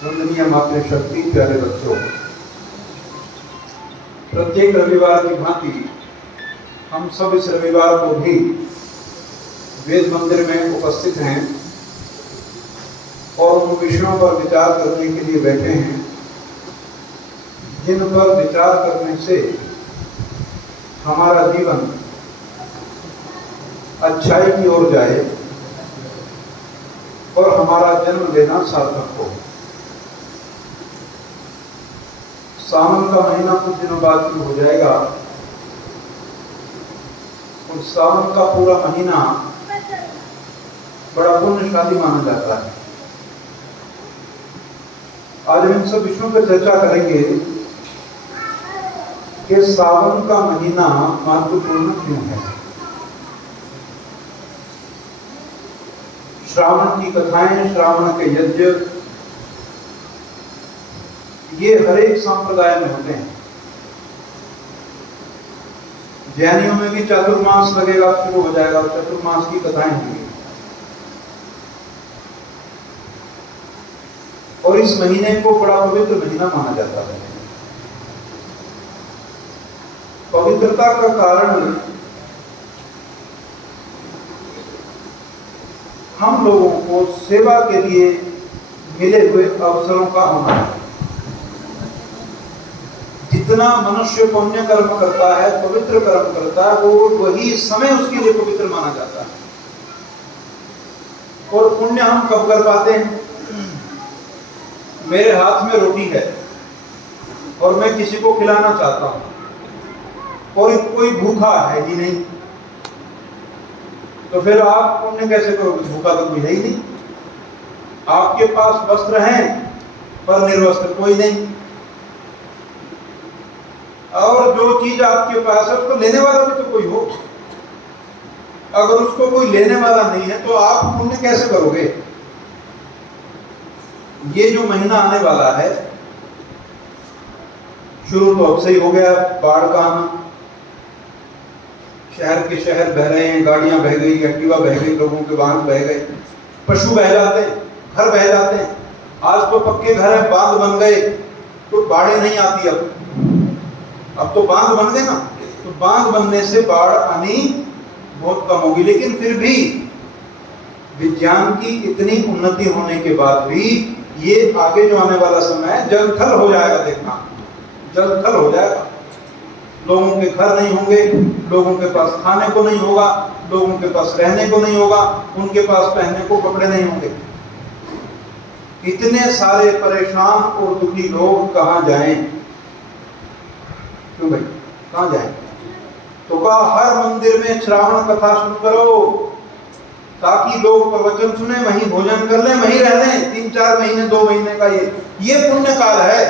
वंदनीय मातृशक्ति, प्यारे बच्चों, प्रत्येक रविवार की भांति हम सब इस रविवार को भी वेद मंदिर में उपस्थित हैं और उन विषयों पर विचार करने के लिए बैठे हैं जिन पर विचार करने से हमारा जीवन अच्छाई की ओर जाए और हमारा जन्म लेना सार्थक हो। सावन का महीना कुछ दिनों बाद शुरू हो जाएगा और सावन का पूरा महीना बड़ा पुण्यशाली माना जाता है। आज हम इन सब विषयों पर चर्चा करेंगे कि सावन का महीना महत्वपूर्ण क्यों है। श्रावण की कथाएं, श्रावण के यज्ञ, ये हर एक संप्रदाय में होते हैं। जैनियों में भी चातुर्मास लगेगा, शुरू हो जाएगा, चतुर्मास की कथाएं होंगी। और इस महीने को बड़ा पवित्र महीना माना जाता है। पवित्रता का कारण हम लोगों को सेवा के लिए मिले हुए अवसरों का होना है। जितना मनुष्य पुण्य कर्म करता है, पवित्र कर्म करता है, वो वही समय उसके लिए पवित्र माना जाता है। और पुण्य हम कब कर पाते हैं? मेरे हाथ में रोटी है और मैं किसी को खिलाना चाहता हूं और कोई भूखा है ही नहीं, तो फिर आप पुण्य कैसे करोगे? भूखा तो कोई है ही नहीं। आपके पास वस्त्र हैं पर निर्वस्त्र कोई नहीं, और जो चीज आपके पास है उसको लेने वाला भी तो कोई हो। अगर उसको कोई लेने वाला नहीं है तो आप पुण्य कैसे करोगे? ये जो महीना आने वाला है, शुरू तो अब से ही हो गया, बाढ़ का आना। शहर के शहर बह रहे हैं, गाड़ियां बह गई, एक्टिवा बह गई, लोगों के वाहन बह गए, पशु बह जाते हैं, घर बह जाते हैं। आज तो पक्के घर है, बांध बन गए तो बाढ़ें नहीं आती। अब तो बांध बन गए ना, तो बांध बनने से बाढ़ आनी बहुत कम होगी। लेकिन फिर भी विज्ञान की इतनी उन्नति होने के बाद भी ये आगे जो आने वाला समय है, जलथल हो जाएगा। देखना, जलथल हो जाएगा। लोगों के घर नहीं होंगे, लोगों के पास खाने को नहीं होगा, लोगों के पास रहने को नहीं होगा, उनके पास पहनने को कपड़े नहीं होंगे। इतने सारे परेशान और दुखी लोग कहां जाएं? क्यों भाई, कहां जाएं? तो कहा हर मंदिर में श्रावण कथा शुरू करो ताकि लोग प्रवचन सुने, वहीं भोजन कर लें, वहीं रह लें 3-4 महीने, 2 महीने का ये पुण्य काल है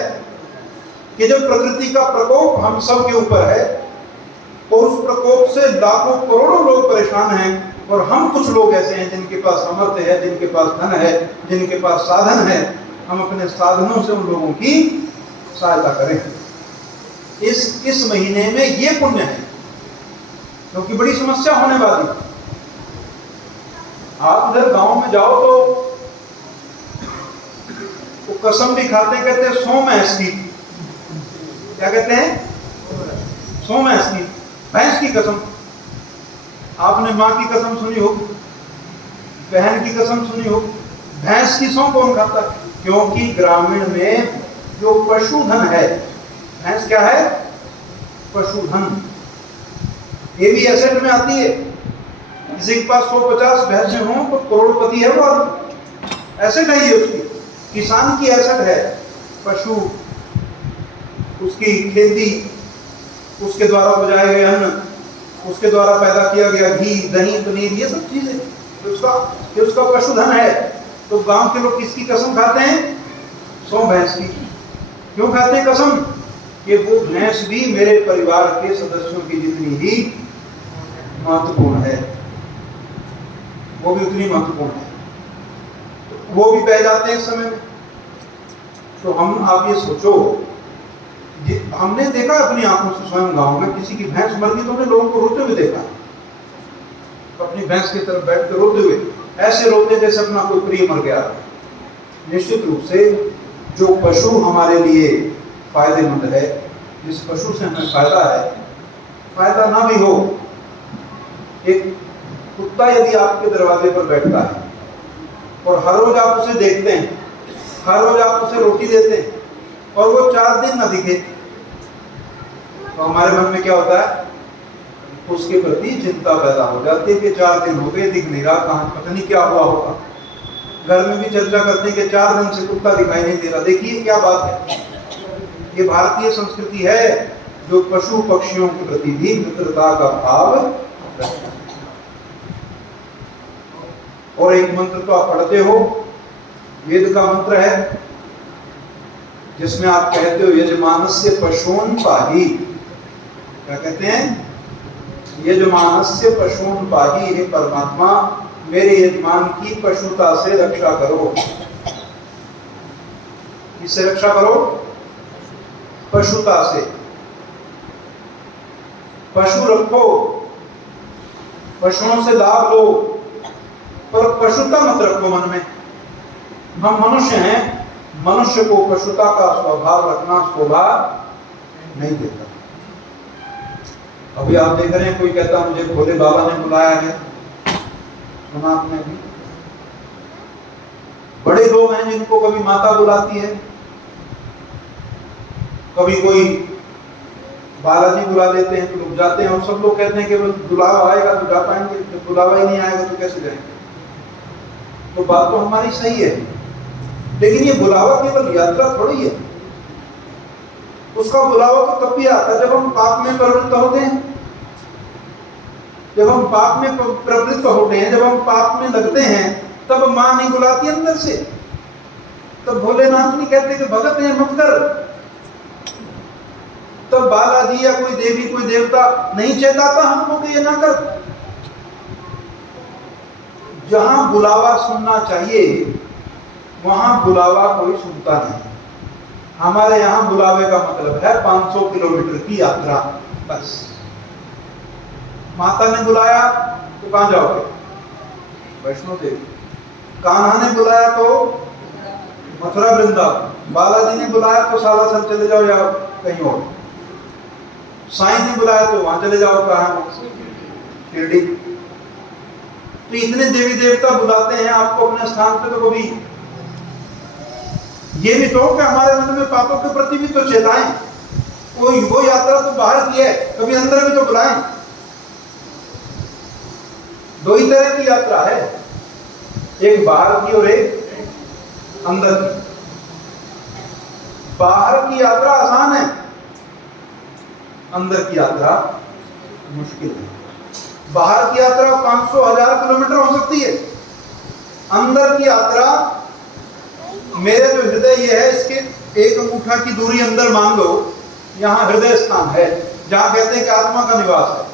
कि जब प्रकृति का प्रकोप हम सब के ऊपर है और उस प्रकोप से लाखों करोड़ों लोग परेशान हैं और हम कुछ लोग ऐसे हैं जिनके पास सामर्थ्य है, जिनके पास धन है, जिनके पास साधन है। हम अपने साधनों से उन लोगों की सहायता करें। इस महीने में ये पुण्य है, क्योंकि बड़ी समस्या होने वाली है। आप उधर गांव में जाओ तो कसम भी खाते, कहते हैं 100 भैंस की। क्या कहते हैं? 100 भैंस की, भैंस की कसम। आपने माँ की कसम सुनी हो, बहन की कसम सुनी हो, भैंस की 100 कौन खाता है? क्योंकि ग्रामीण में जो पशुधन है, भैंस क्या है? पशुधन। ये भी एसेट में आती है। किसी के पास 150 भैंसें हों तो करोड़पति है वो आदमी। एसेट है ये उसकी, किसान की एसेट है। पशु, उसकी खेती, उसके द्वारा उपजाए गए अन्न, उसके द्वारा पैदा किया गया घी, दही, पनीर, ये सब चीजें उसका पशुधन है। तो गांव के लोग किसकी कसम खाते हैं? 100 भैंस की। क्यों खाते हैं कसम? कि वो भैंस भी मेरे परिवार के सदस्यों की जितनी ही महत्वपूर्ण है, वो भी उतनी महत्वपूर्ण है। तो वो भी बह जाते हैं इस समय में। तो आप ये सोचो, हमने देखा अपनी आंखों से स्वयं गांव में, किसी की भैंस मर गई तो हमने लोगों को रोते हुए देखा, अपनी भैंस की तरफ बैठ कर रोते हुए, ऐसे रोते जैसे अपना कोई प्रिय मर गया। निश्चित रूप से जो पशु हमारे लिए फायदेमंद है, जिस पशु से हमें फायदा है, फायदा ना भी हो, एक कुत्ता यदि आपके दरवाजे पर बैठता है और हर रोज आप उसे देखते हैं, हर रोज आप उसे रोटी देते हैं और वो 4 दिन ना दिखे, तो हमारे मन में क्या होता है? उसके प्रति चिंता पैदा हो जाती है कि 4 दिन हो गए, दिख नहीं रहा, कहाँ, पता नहीं क्या हुआ होगा। घर में भी चर्चा करते हैं कि 4 दिन से कुत्ता दिखाई नहीं दे रहा। देखिए क्या बात है, ये भारतीय संस्कृति है जो पशु पक्षियों के प्रति भी मित्रता का भाव रखता है। और एक मंत्र तो आप पढ़ते हो, वेद का मंत्र है, जिसमें आप कहते हो यजमानस्य पशून् पाहि। क्या कहते हैं? यजमानस्य पशून् पाहि, हे परमात्मा मेरे यजमान की पशुता से रक्षा करो। किससे रक्षा करो? पशुता से। पशु रखो, पशुओं से लाभ लो, पर पशुता मत रखो मन में। हम मनुष्य हैं, मनुष्य को पशुता का स्वभाव रखना शोभा नहीं देता। अभी आप देख रहे हैं, कोई कहता मुझे भोले बाबा ने बुलाया है, सुना आपने भी? बड़े लोग हैं जिनको कभी माता बुलाती है, कभी कोई बालाजी बुला लेते हैं तो लोग जाते हैं, और सब लोग कहते हैं कि बस बुलावा आएगा तो जा पाएंगे, जब बुलावा ही नहीं आएगा तो कैसे जाएंगे? तो बात तो हमारी सही है, लेकिन ये बुलावा केवल यात्रा थोड़ी है। उसका बुलावा तो तब भी आता है जब हम पाप में प्रवृत्त होते हैं, जब हम पाप में प्रवृत्त होते हैं, जब हम पाप में लगते हैं, तब मां नहीं बुलाती अंदर से, तब भोलेनाथ नहीं कहते कि भगत है मत कर, तब बालाजी या कोई देवी कोई देवता नहीं चेताता हमको कि ये ना कर। जहां बुलावा सुनना चाहिए वहां बुलावा कोई सुनता नहीं। हमारे यहाँ बुलावे का मतलब है 500 किलोमीटर की यात्रा, बस। माता ने बुलाया तो कहां जाओगे? वैष्णो देवी। कान्हा ने बुलाया तो मथुरा वृंदावन। बालाजी ने बुलाया तो सालासर चले जाओ या कहीं और। साईं ने बुलाया तो वहां चले जाओ, कहाँ? शिरडी। तो इतने देवी देवता बुलाते हैं आपको अपने स्थान पे, तो कभी ये भी तो कि हमारे मन में पापों के प्रति भी तो चेताएं। कोई वो यात्रा तो बाहर की है, कभी अंदर भी तो बुलाएं। 2 ही तरह की यात्रा है, एक बाहर की और एक अंदर की। बाहर की यात्रा आसान है, अंदर की यात्रा मुश्किल है। बाहर की यात्रा 500,000 किलोमीटर हो सकती है, अंदर की यात्रा मेरे जो हृदय ये है इसके 1 अंगूठा की दूरी अंदर मान लो, यहाँ हृदय स्थान है जहाँ कहते हैं कि आत्मा का निवास है।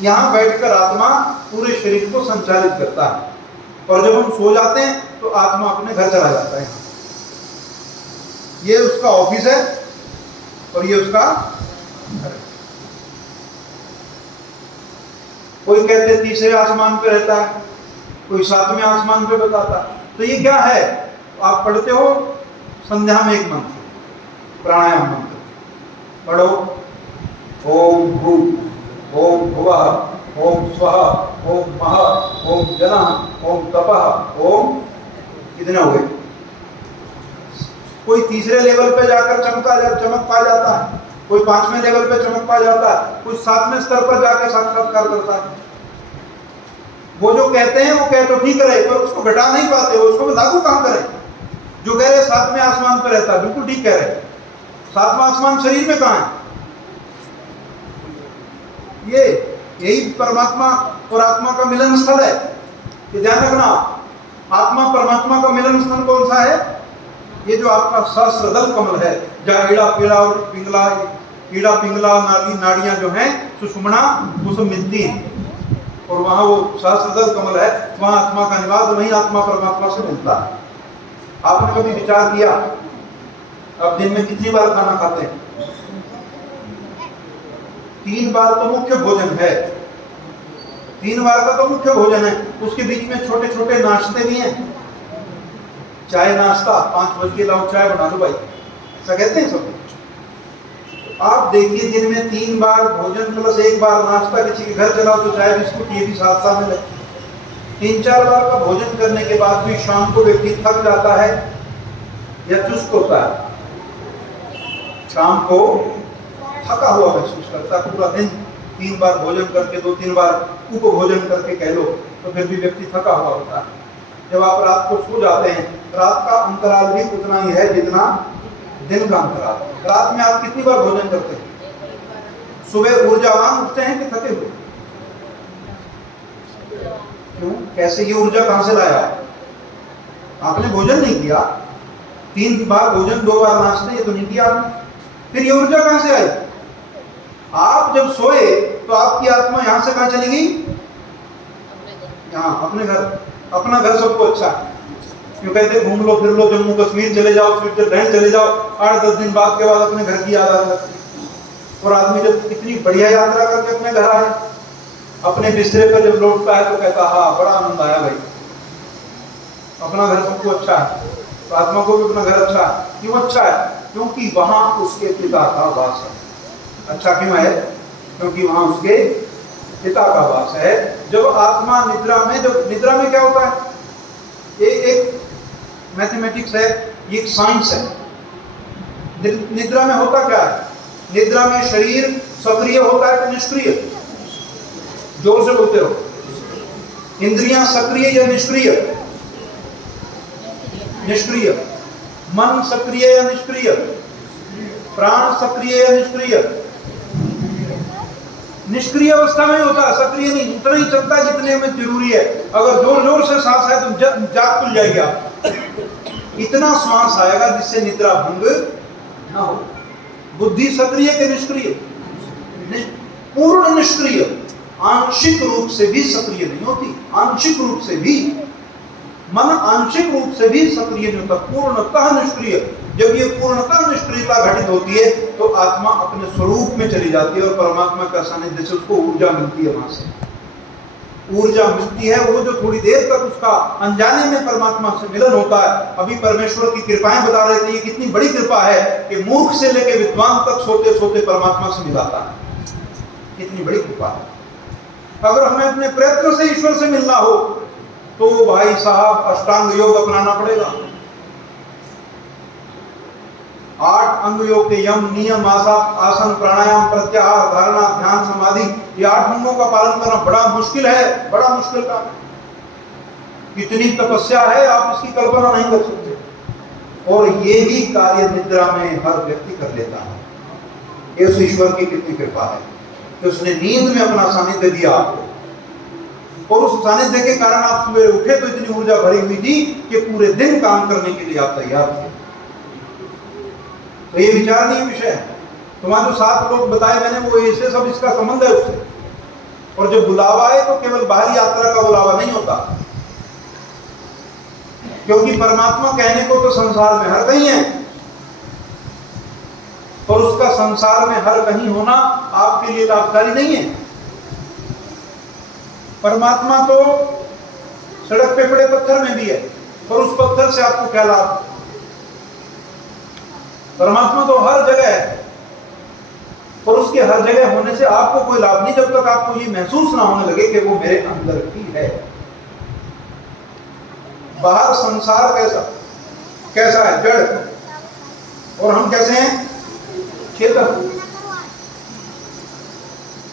यहाँ बैठकर आत्मा पूरे शरीर को संचालित करता है, और जब हम सो जाते हैं तो आत्मा अपने घर चला जाता है। ये उसका ऑफिस है और ये उसका घर है। कोई कहते 3रे आसमान पे रहता है, कोई 7वें आसमान पे बताता है। तो ये क्या है? आप पढ़ते हो संध्या में एक मंत्र, प्राणायाम मंत्र पढ़ो, ओम भूः ओम भुवः ओम स्वः ओम महः ओम जनः ओम तपः ओम। कितने हो गए? कोई 3रे लेवल पे जाकर चमक पा जाता है, कोई 5वें लेवल पे चमक पा जाता है, कोई 7वें स्तर पर जाकर साक्षात्कार करता है। वो जो कहते हैं वो कह तो ठीक रहे, पर उसको घटा नहीं पाते, उसको लागू कहां करें? जो कह रहे 7वें आसमान पर रहता है, बिल्कुल ठीक कह रहे। 7वां आसमान शरीर में कहां है? ये यही परमात्मा और आत्मा का मिलन स्थल है। ये ध्यान रखना, आत्मा परमात्मा का मिलन स्थल कौन सा है? ये जो आपका सहस्रदल कमल है, जहाँ ईड़ा पीड़ा और पिंगला, ईड़ा पिंगला नाड़ियां जो हैं सुषुम्ना वो सब मिलती हैं, और वहाँ वो सहस्रदल कमल है, वहाँ आत्मा का निवास, वहीं आत्मा परमात्मा से मिलता है। आपने कभी विचार किया आप दिन में कितनी बार खाना खाते हैं? 3 बार तो मुख्य भोजन है, 3 बार का तो मुख्य भोजन है, उसके बीच में छोटे छोटे नाश्ते भी हैं। चाय नाश्ता 5 बज के लाओ चाय बना दो भाई, ऐसा कहते हैं सब। आप देखिए दिन में 3 बार भोजन प्लस 1 बार नाश्ता, किसी के घर चलाओ तो चाय बिस्कुट ये भी साथ साथ में 3-4 बार का भोजन करने के बाद भी शाम को व्यक्ति थक जाता है या चुस्त होता है? शाम को थका हुआ महसूस करता है। पूरा दिन 3 बार भोजन करके 2-3 बार उपभोजन करके कह लो तो फिर भी व्यक्ति थका हुआ होता है। जब आप रात को सो जाते हैं, रात का अंतराल भी उतना ही है जितना दिन का अंतराल। रात में आप कितनी बार भोजन करते हैं? सुबह ऊर्जावान उठते हैं कि थके हुए? क्यों? कैसे? ये ऊर्जा कहां से लाया? आपने भोजन नहीं किया, 3 बार भोजन 2 बार नाश्ते, ये तो नहीं किया आपने, फिर ये ऊर्जा कहां से आई? आप जब सोए तो आपकी आत्मा यहां से कहां चली गई? यहाँ, अपने घर। अपना घर सबको अच्छा है, क्यों कहते घूम लो फिर लो, जम्मू कश्मीर चले जाओ, स्विट्जरलैंड चले जाओ, 8-10 दिन बाद के बाद अपने घर की याद आ जाती है। और आदमी जब इतनी बढ़िया यात्रा करके अपने घर आए, अपने बिस्तरे पर जब लौटता है तो कहता हाँ बड़ा आनंद आया भाई, अपना घर सबको अच्छा है। तो आत्मा को भी अपना घर अच्छा है। क्यों अच्छा है? क्योंकि वहां उसके पिता का वास है। अच्छा क्यों है? क्योंकि वहां उसके पिता का वास है। जब आत्मा निद्रा में, जब निद्रा में क्या होता है? एक मैथमेटिक्स है, एक साइंस है। निद्रा में होता क्या है? निद्रा में शरीर सक्रिय होता है कि निष्क्रिय? जोर से बोलते हो। इंद्रियां सक्रिय या निष्क्रिय? निष्क्रिय। मन सक्रिय या निष्क्रिय? प्राण सक्रिय या निष्क्रिय? निष्क्रिय अवस्था में होता है, सक्रिय नहीं। उतना ही चलता है जितने में जरूरी है। अगर जोर जोर से सांस है तो जाग खुल जाएगी आप, इतना श्वास आएगा जिससे निद्रा भंग ना हो। बुद्धि सक्रिय के निष्क्रिय? पूर्ण निष्क्रिय। आंशिक रूप से भी सक्रिय नहीं होती, आंशिक रूप से भी। मन आंशिक रूप से भी सक्रिय नहीं होता, पूर्णतः निष्क्रिय। जब ये पूर्णतः निष्क्रियता घटित होती है तो आत्मा अपने स्वरूप में चली जाती है और परमात्मा का सानिध्य से उसको ऊर्जा मिलती है। वहां से ऊर्जा मिलती है, वो जो थोड़ी देर तक उसका अनजाने में परमात्मा से मिलन होता है। अभी परमेश्वर की कृपाएं बता रहे थे, ये कितनी बड़ी कृपा है कि मूर्ख से लेकर विद्वान तक सोते सोते परमात्मा से मिलाता है। कितनी बड़ी कृपा है। अगर हमें अपने प्रयत्न से ईश्वर से मिलना हो तो भाई साहब अष्टांग योग अपनाना पड़ेगा। 8 अंग योग के यम, नियम, आसन, प्राणायाम, प्रत्याहार, धारणा, ध्यान, समाधि, ये 8 अंगों का पालन करना बड़ा मुश्किल है, बड़ा मुश्किल काम है। कितनी तपस्या है, आप इसकी कल्पना नहीं कर सकते। और ये ही कार्य निद्रा में हर व्यक्ति कर लेता है। इस ईश्वर की कितनी कृपा है कि उसने नींद में अपना सानिध्य दिया आपको, और उस सानिध्य के कारण आप सवेरे उठे तो इतनी ऊर्जा भरी हुई थी कि पूरे दिन काम करने के लिए आप तैयार थे। तो ये विचारणीय विषय है। तुम्हारे जो 7 लोग बताए मैंने, वो ऐसे सब इसका संबंध है उससे। और जब बुलावा है तो केवल बाहरी यात्रा का बुलावा नहीं होता, क्योंकि परमात्मा कहने को तो संसार में हर कहीं है, और उसका संसार में हर कहीं होना आपके लिए लाभकारी नहीं है। परमात्मा तो सड़क पे पड़े पत्थर में भी है, और उस पत्थर से आपको क्या लाभ? परमात्मा तो हर जगह है, और उसके हर जगह होने से आपको कोई लाभ नहीं जब तक आपको ये महसूस ना होने लगे कि वो मेरे अंदर ही है। बाहर संसार कैसा है? जड़। और हम कैसे हैं? चेतन।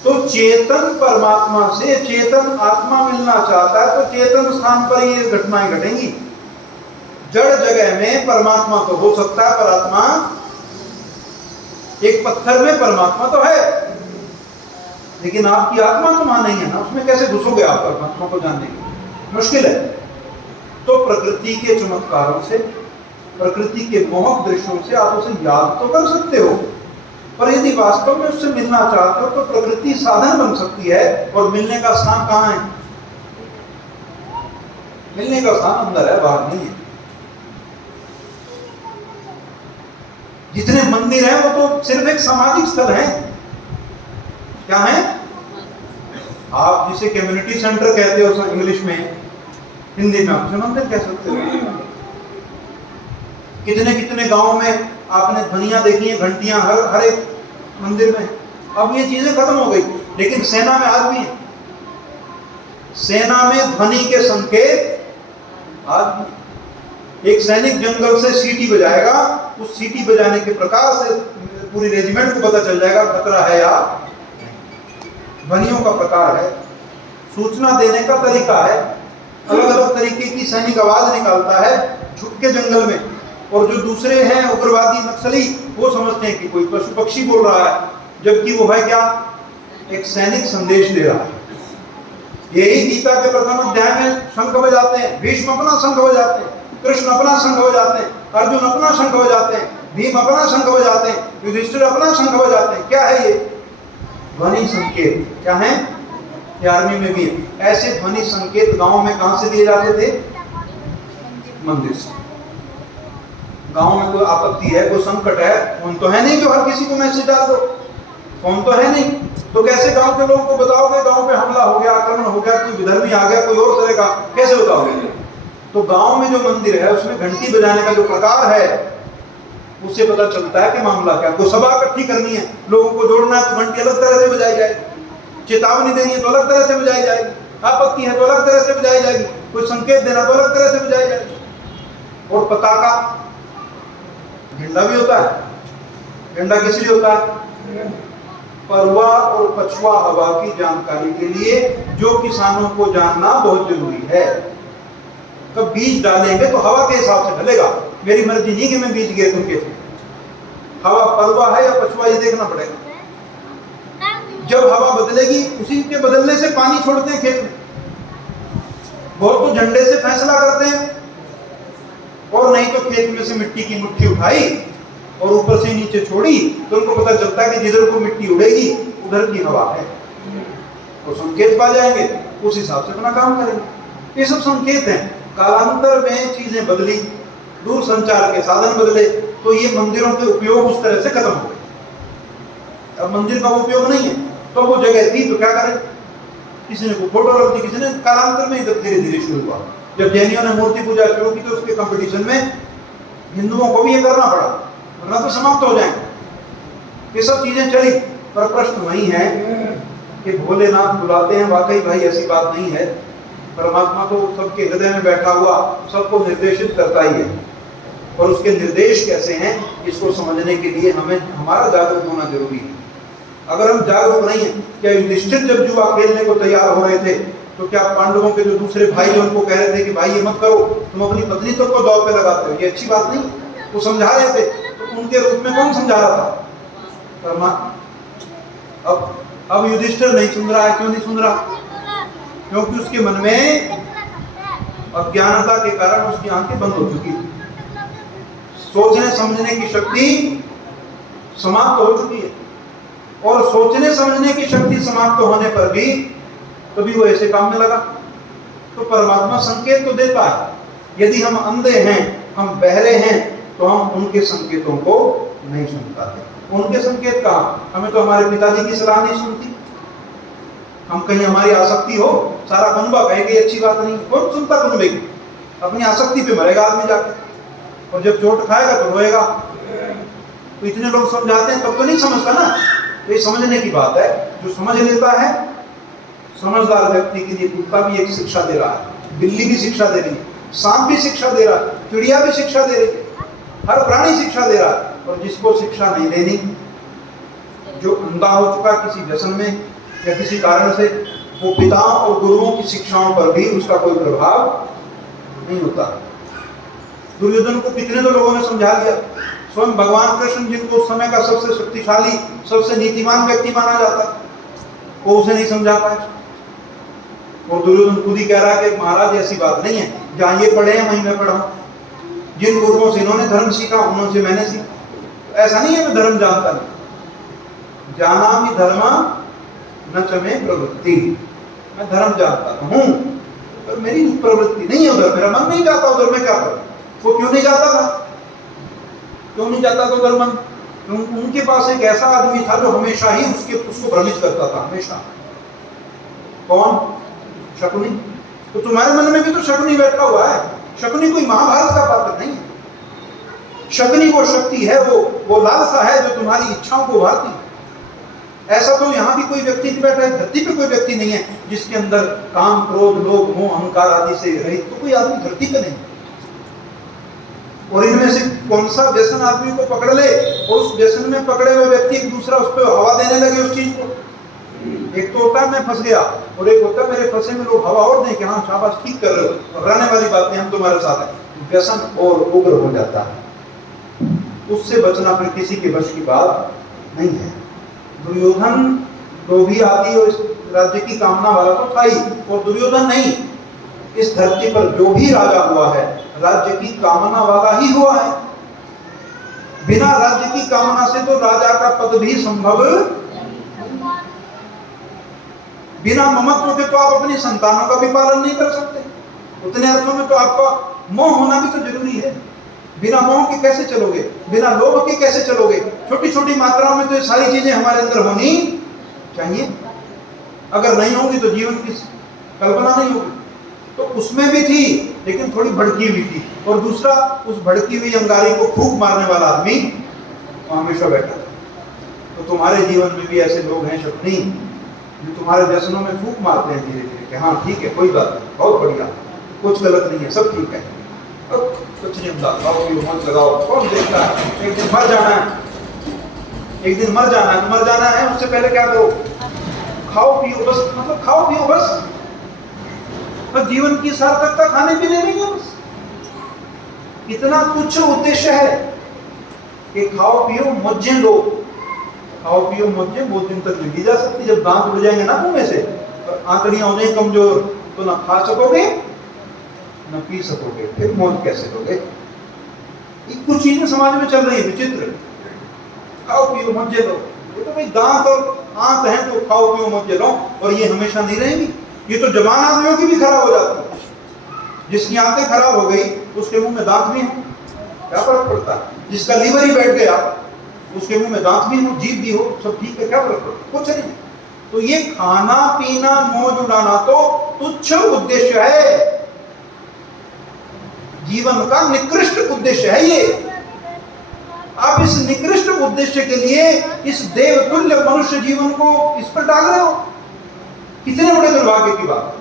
तो चेतन परमात्मा से चेतन आत्मा मिलना चाहता है तो चेतन स्थान पर ये घटनाएं घटेंगी। जड़ जगह में परमात्मा तो हो सकता है, पर आत्मा, एक पत्थर में परमात्मा तो है, लेकिन आपकी आत्मा तो वहां नहीं है ना, उसमें कैसे घुसोगे आप? परमात्मा को जानने की मुश्किल है। तो प्रकृति के चमत्कारों से, प्रकृति के मोहक दृश्यों से आप उसे याद तो कर सकते हो, पर यदि वास्तव में उससे मिलना चाहते हो तो प्रकृति साधन बन सकती है। और मिलने का स्थान कहां है? मिलने का स्थान अंदर है, बाहर नहीं है। जितने मंदिर हैं वो तो सिर्फ एक सामाजिक स्थल है। क्या है? आप जिसे कम्युनिटी सेंटर कहते हो इंग्लिश में, हिंदी में आप उसे मंदिर कह सकते हो। कितने कितने गांव में आपने ध्वनियां देखी हैं, घंटियां हर एक मंदिर में। अब ये चीजें खत्म हो गई, लेकिन सेना में आज भी है। सेना में ध्वनि के संकेत आज भी। एक सैनिक जंगल से सीटी बजाएगा, उस सीटी बजाने के प्रकार से पूरी रेजिमेंट को पता चल जाएगा खतरा है या। ध्वनियों का प्रकार है, सूचना देने का तरीका है, अलग अलग तरीके की सैनिक आवाज निकालता है छुप के जंगल में। और जो दूसरे हैं उग्रवादी नक्सली, वो समझते हैं कि कोई पशु पक्षी बोल रहा है, जबकि वो है क्या, एक सैनिक संदेश दे रहा है। यही गीता के प्रथम अध्याय में शंख बजाते हैं, भीष्म अपना शंख बजाते हैं, कृष्ण अपना शंख बजाते हैं, अर्जुन अपना शंख बजाते हैं, भीम अपना शंख बजाते हैं, युधिष्ठिर अपना शंख बजाते हैं। क्या है ये? ध्वनि संकेत। क्या है? ये आर्मी में भी है। ऐसे ध्वनि संकेत गांव में कहां से दिए जाते थे? मंदिर से। गांव में कोई आपत्ति है, कोई संकट है, फोन तो है नहीं जो हर किसी को मैसेज डाल दो, फोन तो है नहीं, तो कैसे गांव के लोगों को बताओगे गांव पे हमला हो गया, आक्रमण हो गया, कोई विधर्मी आ गया, कोई और तरह का, कैसे बताओगे? तो गांव में जो मंदिर है उसमें घंटी बजाने का जो प्रकार है उससे पता चलता है कि मामला क्या। कोई सभा इकट्ठी करनी है, लोगों को जोड़ना है, तो घंटी अलग तरह से बजाई जाएगी, चेतावनी देनी है तो अलग तरह से बजाई जाएगी, आपत्ति है तो अलग तरह से बजाई जाएगी, कोई संकेत देना तो अलग तरह से बजाई जाएगी। और पताका, झंडा भी होता है। झंडा किस लिए होता है? परवा और पछुआ हवा की जानकारी के लिए, जो किसानों को जानना बहुत जरूरी है। तो बीज डालेंगे तो हवा के हिसाब से ढलेगा, मेरी मर्जी नहीं कि मैं बीज गिर दूं कैसे। हवा परवा है या पछुआ, ये देखना पड़ेगा। जब हवा बदलेगी, उसी के बदलने से पानी छोड़ते हैं खेत में। बहुत तो झंडे से फैसला करते हैं, और नहीं तो खेत में से मिट्टी की मुट्ठी उठाई और ऊपर से नीचे छोड़ी, तो उनको पता चलता है कि जिधर को मिट्टी उड़ेगी उधर की हवा है, तो संकेत पा जाएंगे, उस हिसाब से अपना काम करेंगे। ये सब संकेत हैं। कालांतर में चीजें बदली, दूर संचार के साधन बदले, तो ये मंदिरों के उपयोग उस तरह से खत्म हो गए। अब मंदिर का उपयोग नहीं है, तो वो जगह थी तो क्या करें, किसी ने को फोटो रख दी, किसी ने, कालांतर में इधर धीरे धीरे शुरू हुआ। जब जैनियों ने मूर्ति पूजा शुरू की तो उसके कंपटीशन में हिंदुओं को भी ये करना पड़ा, वरना तो समाप्त हो जाएंगे। ये सब चीजें चली, पर प्रश्न वही है कि भोलेनाथ बुलाते हैं, वाकई भाई ऐसी बात नहीं है। परमात्मा तो सबके हृदय में बैठा हुआ सबको निर्देशित करता ही है, और उसके निर्देश कैसे हैं इसको समझने के लिए हमें हमारा जागरूक होना जरूरी है। अगर हम जागरूक नहीं है, क्या युधिष्ठिर जब जुआ खेलने को तैयार हो रहे थे तो क्या पांडवों के जो दूसरे भाई जो उनको कह रहे थे कि भाई ये मत करो, तुम अपनी पत्नी तक को दांव पे लगाते हो, ये अच्छी बात नहीं, वो समझा रहे थे, तो उनके रूप में कौन समझा रहा था? परमात्मा। अब युधिष्ठिर नहीं सुन रहा है। क्यों नहीं सुन रहा? क्योंकि उसके मन में अज्ञानता के कारण उसकी आंखें बंद हो चुकी, सोचने समझने की शक्ति समाप्त हो चुकी है। और सोचने समझने की शक्ति समाप्त होने पर भी कभी वो ऐसे काम में लगा। तो परमात्मा संकेत तो देता है। यदि हम अंधे हैं, हम बहरे हैं, तो हम उनके संकेतों को नहीं सुन पाते। उनके संकेत कहाँ? हमें तो हमारे पिताजी की सलाह नहीं सुनती। हम कहीं हमारी आसक्ति हो, सारा कुनबा कहेंगे अच्छी बात नहीं, कौन सुनता कुनबे की? अपनी आसक्ति पे मरेगा आदमी जाके, और जब चोट खाएगा तो रोएगा। तो इतने लोग समझाते हैं तब तो नहीं समझता ना। तो ये समझने की बात है। जो समझ लेता है, समझदार व्यक्ति के लिए कुत्ता भी एक शिक्षा दे रहा है, बिल्ली भी शिक्षा दे रही है, सांप भी शिक्षा दे रहा है, चिड़िया भी शिक्षा दे रही है, हर प्राणी शिक्षा दे रहा है। और जिसको शिक्षा नहीं देनी, जो अंधा हो चुका किसी व्यसन में या किसी कारण से, वो पिताओं और गुरुओं की शिक्षाओं पर भी उसका कोई प्रभाव नहीं होता। दुर्योधन को कितने तो लोगों ने समझा दिया। स्वयं भगवान कृष्ण, जिनको उस समय का सबसे शक्तिशाली, सबसे नीतिमान व्यक्ति माना जाता, वो उसे नहीं समझा पाए। और दुर्योधन खुद ही कह रहा है कि महाराज ऐसी बात नहीं है, जहां ये पढ़े हैं वहीं मैं पढ़ा हूं। जिन गुरुओं से इन्होंने धर्म सीखा उन्होंने से मैंने सीखा। ऐसा नहीं है मैं धर्म जानता नहीं। जानामि धर्मा न च मे प्रवृत्ति, मैं धर्म जानता हूं पर मेरी प्रवृत्ति नहीं है उधर, मेरा मन नहीं जाता उधर, मैं क्या करूं? वो क्यों नहीं जाता था? क्यों नहीं जाता था उधर मन? उनके पास एक ऐसा आदमी था जो हमेशा ही उसको भ्रमित करता था, हमेशा। कौन? शकुनी। तो तुम्हारे मन में भी तो शकुनी बैठा हुआ है। शकुनी कोई महाभारत का पात्र नहीं है। शकुनी वो शक्ति है, वो लालसा है जो तुम्हारी इच्छाओं को उभारती है। ऐसा तो यहाँ भी कोई व्यक्ति नहीं बैठा है, धरती पे कोई व्यक्ति नहीं है जिसके अंदर काम, क्रोध, लोभ, मोह, अहंकार आदि से रहित तो कोई आदमी धरती पे नहीं। और इनमें से कौन सा व्यसन आदमी को पकड़ ले और उस व्यसन में पकड़े हुए व्यक्ति एक दूसरा उस पर हवा देने लगे उस चीज को। एक तो होता है मैं फंस गया, और एक होता है मेरे फंसे में लोग हवा और दें कि हाँ शाबाश ठीक कर रहे हो, घबराने वाली बात नहीं, हम तुम्हारे साथ हैं। व्यसन और उग्र हो जाता है, उससे बचना फिर किसी के वश की बात नहीं है। दुर्योधन लोभी आदि और इस राज्य की कामना वाला तो था ही, और दुर्योधन नहीं, इस धरती पर जो भी राजा हुआ है राज्य की कामना वाला ही हुआ है। बिना राज्य की कामना से तो राजा का पद भी संभव, बिना ममत्व के तो आप अपनी संतानों का भी पालन नहीं कर सकते। उतने अर्थों में तो आपका मोह होना भी तो जरूरी है। बिना मोह के कैसे चलोगे, बिना लोभ के कैसे चलोगे? छोटी छोटी मात्राओं में तो ये सारी चीजें हमारे अंदर होनी चाहिए। अगर नहीं होंगी तो जीवन की कल्पना नहीं होगी। तो उसमें भी थी, लेकिन थोड़ी भड़की हुई थी। और दूसरा, उस भड़की हुई अंगारी को फूंक मारने वाला आदमी हमेशा बैठा था। तो तुम्हारे जीवन में भी ऐसे लोग हैं शकुनी, जो तुम्हारे व्यसनों में फूंक मारते हैं धीरे धीरे कि हाँ ठीक है, कोई बात नहीं, बहुत बढ़िया, कुछ गलत नहीं है, सब ठीक है, अब कुछ नहीं होता, खाओ पियो मत लगाओ, कौन देखता है, एक दिन मर जाना है, एक दिन मर जाना है, तो मर जाना है, उससे पहले क्या करो, खाओ पियो बस, मतलब खाओ पियो बस। पर जीवन की सार्थकता खाने पीने नहीं है बस। इतना तुच्छ उद्देश्य है कि खाओ पियो मौजें लो, खाओ पियो मौजें बहुत दिन तक ली जा सकती। जब दांत उड़ जाएंगे ना मुंह में से, और आंतड़ियां होने कमजोर, तो ना खा सकोगे न पी सकोगे, फिर मौज कैसे लोगे? कुछ चीजें समाज में चल रही है विचित्र, खाओ पियो मौजे लो। ये तो भाई दांत और आंत है तो खाओ पियो मौजे लो, और ये हमेशा नहीं रहेंगी। ये तो जवान आदमियों की भी खराब हो जाती है। जिसकी आंतें खराब हो गई उसके मुंह में दांत भी हो, क्या फर्क पड़ता है? जिसका लीवर ही बैठ गया उसके मुंह में दांत भी हो, जीभ भी हो, सब ठीक है, क्या फर्क पड़ता? कुछ नहीं। तो ये खाना पीना मौज उड़ाना तो तुच्छ उद्देश्य है, जीवन का निकृष्ट उद्देश्य है ये। आप इस निकृष्ट उद्देश्य के लिए इस देवतुल्य मनुष्य जीवन को इस पर डाल रहे हो, कितने बड़े दुर्भाग्य की बात।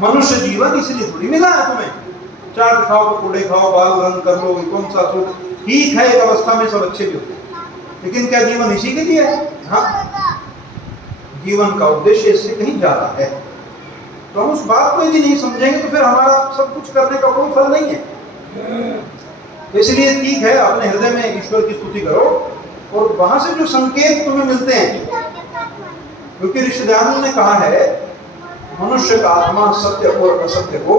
मनुष्य जीवन इसलिए थोड़ी मिला है तुम्हें, चाट खाओ, पकौड़े खाओ, बाल रंग कर लो, कौन सा तो ठीक है, एक अवस्था में सब अच्छे भी होते हैं, लेकिन क्या जीवन इसी के लिए है? हाँ, जीवन का उद्देश्य इससे कहीं ज्यादा है। तो हम उस बात को यदि नहीं समझेंगे तो फिर हमारा सब कुछ करने का कोई फल नहीं है। इसलिए ठीक है, अपने हृदय में ईश्वर की स्तुति करो, और वहां से जो संकेत तुम्हें मिलते हैं, क्योंकि ऋषिदानु ने कहा है मनुष्य का आत्मा सत्य और असत्य को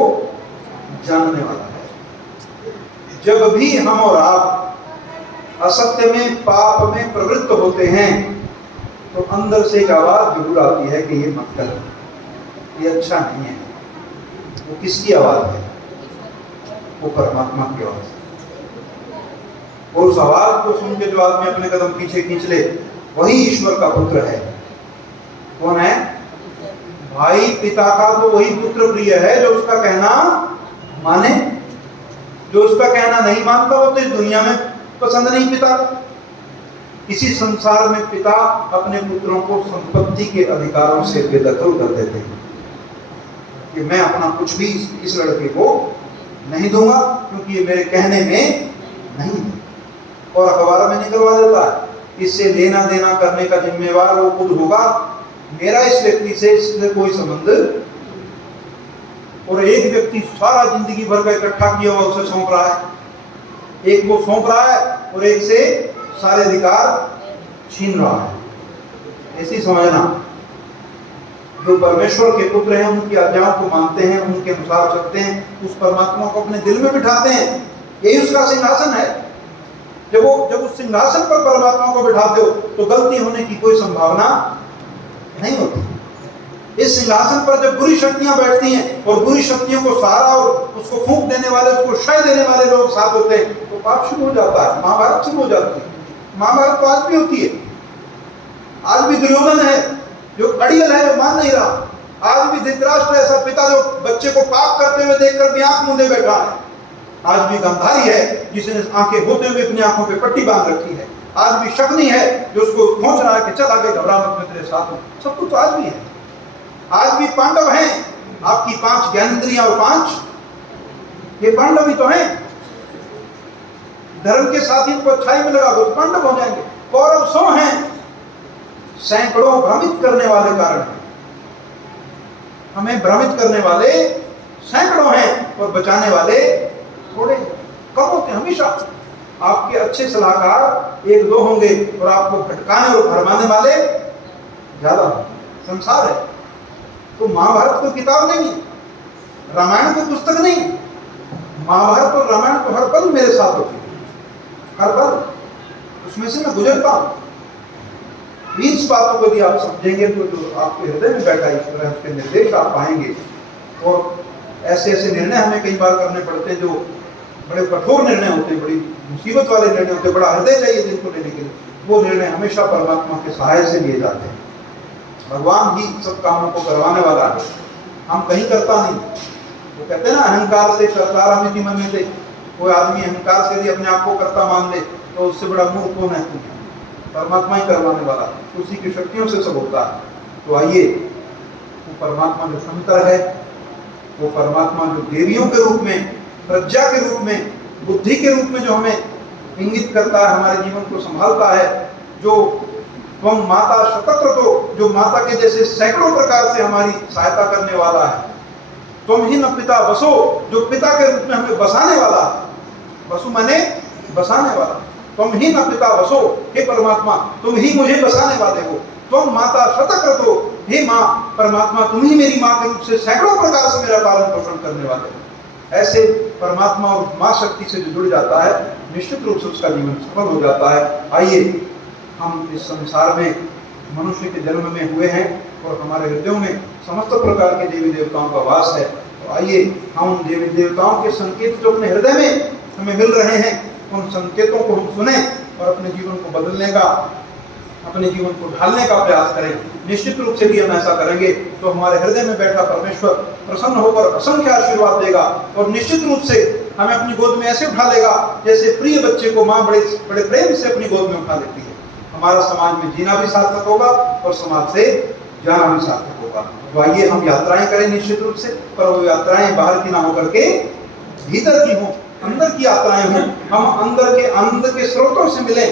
जानने वाला है। जब भी हम और आप असत्य में, पाप में प्रवृत्त होते हैं, तो अंदर से एक आवाज जरूर आती है कि ये मत करो, ये अच्छा नहीं है। वो किसकी आवाज है? वो परमात्मा की आवाज है। और उस आवाज को सुन के जो आदमी अपने कदम पीछे खींच ले, वही ईश्वर का पुत्र है। कौन है? भाई पिता का तो वही पुत्र प्रिय है जो उसका कहना माने। जो उसका कहना नहीं मानता वो तो इस दुनिया में पसंद नहीं पिता। इसी संसार में पिता अपने पुत्रों को संपत्ति के अधिकारों से बेदखल कर देते हैं कि मैं अपना कुछ भी इस लड़के को नहीं दूंगा, क्योंकि ये मेरे कहने में नहीं है। और अखबार में निकलवा देता है, इससे लेना देना करने का जिम्मेवार वो खुद होगा, मेरा इस व्यक्ति से इससे कोई संबंध। और एक व्यक्ति सारा जिंदगी भर का इकट्ठा किया हुआ उसे सौंप रहा है, एक को सौंप रहा है और एक से सारे अधिकार छीन रहा है। ऐसी समझना, जो परमेश्वर के पुत्र हैं उनकी आज्ञाओं को मानते हैं, उनके अनुसार चलते हैं, उस परमात्मा को अपने दिल में बिठाते हैं, यही उसका सिंहासन है। जब उस सिंहासन पर परमात्मा को बिठाते हो तो गलती होने की कोई संभावना नहीं होती। इस सिंहासन पर जब बुरी शक्तियां बैठती हैं और बुरी शक्तियों को सहारा और उसको फूंक देने वाले, उसको क्षय देने वाले लोग साथ होते हैं, तो पाप शुरू हो जाता है। महाभारत शुरू हो जाती है। महाभारत तो आज भी होती है। आज भी दुर्योधन है जो अड़ियल है, जो मान नहीं रहा। आज भी धृतराष्ट्र ऐसा पिता जो बच्चे को पाप करते हुए देखकर भी आंख मूंदे बैठा है। आज भी गांधारी है जिसने आंखें होते हुए अपनी आंखों पे पट्टी बांध रखी है। आज भी शकुनी है जो उसको खोज रहा है कि चल आगे, घबरा मत, मैं तेरे साथ हूं। सब कुछ तो आज भी है। आज भी पांडव हैं, आपकी 5 ज्ञानेंद्रियां और 5 ये पांडव ही तो हैं। धर्म के साथी को अच्छाई में लगा दो तो पांडव हो जाएंगे। कौरव 100 हैं, सैकड़ों भ्रमित करने वाले कारण हैं। हमें भ्रमित करने वाले सैकड़ों हैं और बचाने वाले थोड़े कम होते हैं। हमेशा आपके अच्छे सलाहकार 1-2 होंगे और आपको भटकाने और भरमाने वाले ज्यादा। संसार है तो महाभारत कोई किताब नहीं है, रामायण कोई पुस्तक नहीं है। महाभारत और रामायण तो हर पल मेरे साथ होती है, हर पल उसमें से मैं गुजरता हूं। इस बातों को यदि आप समझेंगे तो जो आपके हृदय में बैठा ईश्वर है उसके निर्देश आप पाएंगे। और ऐसे ऐसे निर्णय हमें कई बार करने पड़ते हैं जो बड़े कठोर निर्णय होते हैं, बड़ी मुसीबत वाले निर्णय होते हैं, बड़ा हृदय चाहिए जिनको लेने के लिए। वो निर्णय हमेशा परमात्मा के सहाय से लिए जाते हैं। भगवान ही सब कामों को करवाने वाला है, हम कहीं करता नहीं। वो कहते हैं ना, अहंकार से कर्तारमिति मन्यते। कोई आदमी अहंकार से यदि अपने आप को कर्ता मान ले तो उससे बड़ा मूर्ख कौन है? परमात्मा ही करवाने वाला, उसी की शक्तियों से सब होता है। तो आइए, वो परमात्मा जो शंकर है, वो परमात्मा जो देवियों के रूप में, प्रज्ञा के रूप में, बुद्धि के रूप में जो हमें इंगित करता है, हमारे जीवन को संभालता है, जो त्वं माता शतक्रतो, जो माता के जैसे सैकड़ों प्रकार से हमारी सहायता करने वाला है। त्वं ही न पिता वसो, जो पिता के रूप में हमें बसाने वाला है। वसु माने बसाने वाला। तुम ही न पिता वसो, हे परमात्मा तुम ही मुझे बसाने वाले हो। तुम माता शतक्रतो, हे माँ परमात्मा तुम ही मेरी माँ के रूप से सैकड़ों प्रकार से मेरा पालन पोषण करने वाले हो। ऐसे परमात्मा और माँ शक्ति से जो जुड़ जाता है, निश्चित रूप से उसका जीवन सफल हो जाता है। आइए, हम इस संसार में मनुष्य के जन्म में हुए हैं और हमारे हृदयों में समस्त प्रकार के देवी देवताओं का वास है। तो आइए, हम देवी देवताओं के संकेत जो अपने हृदय में हमें मिल रहे हैं, उन संकेतों को हम सुने और अपने जीवन को बदलने का, अपने जीवन को ढालने का प्रयास करें। निश्चित रूप से भी हम ऐसा करेंगे तो हमारे हृदय में बैठा परमेश्वर प्रसन्न होकर असंख्य आशीर्वाद देगा और निश्चित रूप से हमें अपनी गोद में ऐसे उठा लेगा जैसे प्रिय बच्चे को माँ बड़े बड़े प्रेम से अपनी गोद में उठा लेती है। हमारा समाज में जीना भी सार्थक होगा और समाज से जाना भी सार्थक होगा। तो आइए, हम यात्राएं करें निश्चित रूप से, पर वो यात्राएं बाहर की ना होकर के भीतर की हों, अंदर की यात्राएं हों। हम अंदर के स्रोतों से मिलें,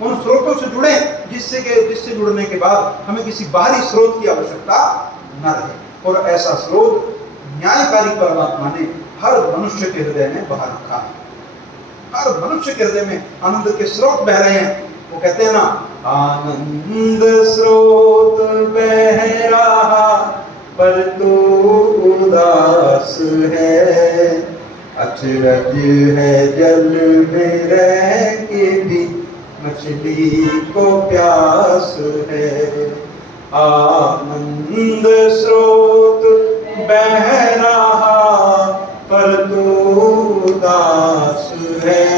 उन स्रोतों से जुड़े जिससे जुड़ने के बाद हमें किसी बाहरी स्रोत की आवश्यकता न रहे। और ऐसा स्रोत न्यायकारी परमात्मा ने हर मनुष्य के हृदय में बहा रखा है। हर मनुष्य के हृदय में आनंद के स्रोत बह रहे हैं। वो कहते हैं ना, आनंद स्रोत बह रहा पर तू उदास है, अचरज है जल में रह के भी मछली को प्यास है। आनंद स्रोत बह रहा पर तू उदास है,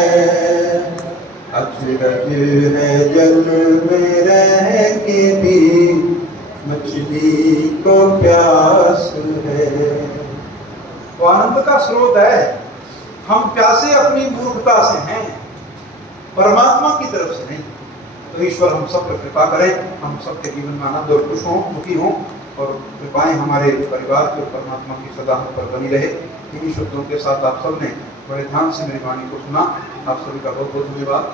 अचरज है जल में रह के भी मछली को प्यास है। तो आनंद का स्रोत है। हम प्यासे अपनी मूर्खता से हैं, परमात्मा की तरफ से नहीं। तो ईश्वर हम सब पर कृपा करें, हम सबके जीवन में आनंद और खुश हों, सुखी हों और कृपाएं हमारे परिवार की और परमात्मा की सदा हम पर बनी रहे। इन्हीं शब्दों के साथ आप सबने बड़े ध्यान से मेरी वाणी को सुना। आप सभी का बहुत बहुत धन्यवाद।